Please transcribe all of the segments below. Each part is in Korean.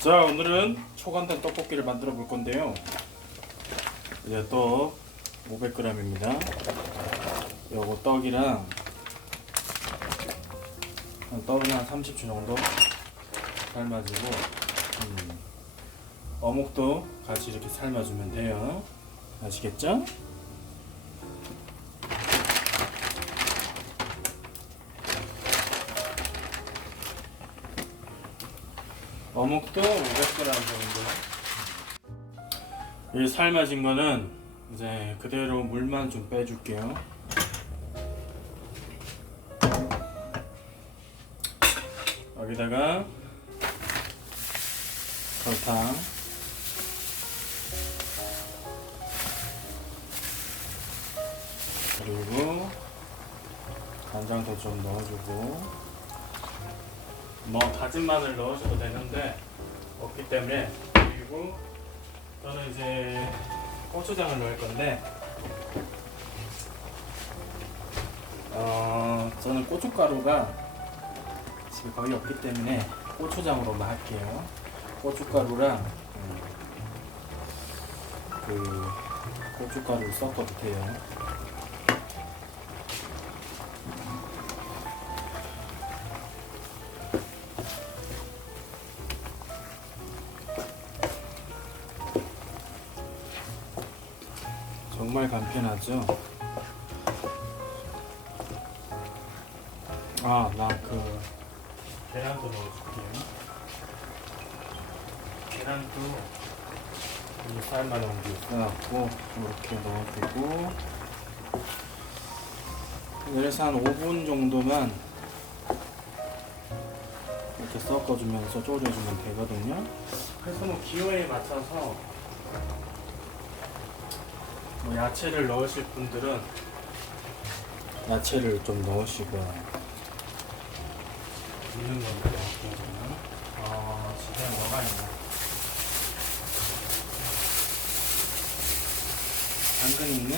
자 오늘은 초간단 떡볶이를 만들어 볼 건데요. 이제 떡 500g입니다. 요거 떡이랑 한 떡이 한 30초 정도 삶아주고 음, 어묵도 같이 이렇게 삶아주면 돼요. 아시겠죠? 어묵도 500g 정도. 이 삶아진 거는 이제 그대로 물만 좀 빼줄게요. 여기다가 설탕, 그리고 간장도 좀 넣어주고 뭐 다진 마늘 넣으셔도 되는데 없기 때문에 그리고 저는 이제 고추장을 넣을 건데 어 저는 고춧가루가 집에 거의 없기 때문에 고추장으로만 할게요. 고춧가루랑 음, 그 고춧가루를 섞어도 돼요 정말 간편하죠? 아, 나 그 계란도 넣어줄게요. 계란도 이게 있어갖고 이렇게 넣어주고 그래서 한 5분 정도만 이렇게 섞어주면서 졸여주면 되거든요. 그래서 뭐 기호에 맞춰서 뭐 야채를 넣으실 분들은 야채를 좀 넣으시고. 있는 건데 어떻게보면 아 지금 뭐가 있나? 당근 있네?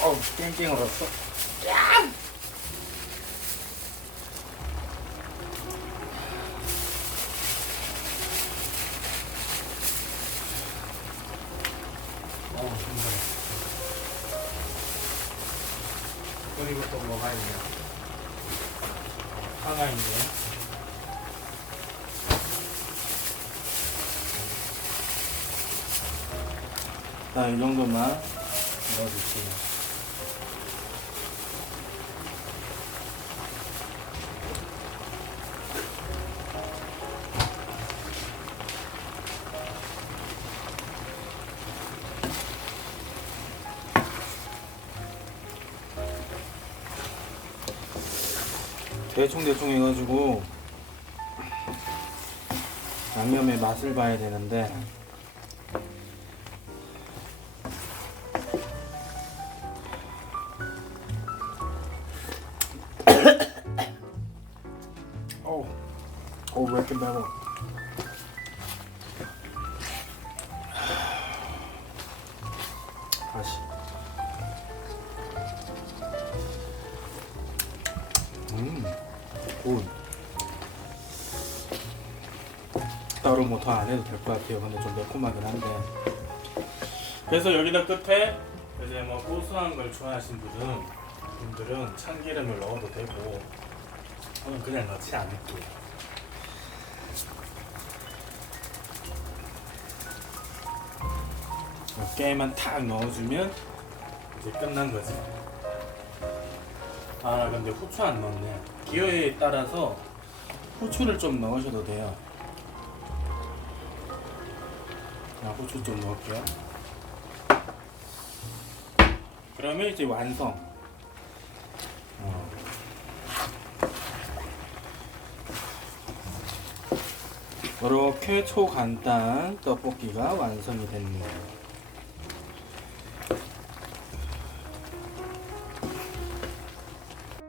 어. 어우 땡땡 얼었어? 어 그리고 또 뭐가 있냐 하나 있네 자, 이 정도만 넣어줄게요. 대충 대충 해가지고 양념의 맛을 봐야 되는데. 어우 왜 이렇게 매워? 다시. 음, 굿. 따로 뭐 더 안 해도 될 것 같아요. 근데 좀 매콤하긴 한데. 그래서 여기다 끝에 이제 뭐 고소한 걸 좋아하시는 분들은 분들은 참기름을 넣어도 되고 저는 그냥 넣지 않을게요. 깨만 탁 넣어주면 이제 끝난 거지. 아 근데 후추 안 넣네. 기호에 따라서 후추를 좀 넣으셔도 돼요. 자 후추 좀 넣을게요. 그러면 이제 완성. 어. 이렇게 초간단 떡볶이가 완성이 됐네요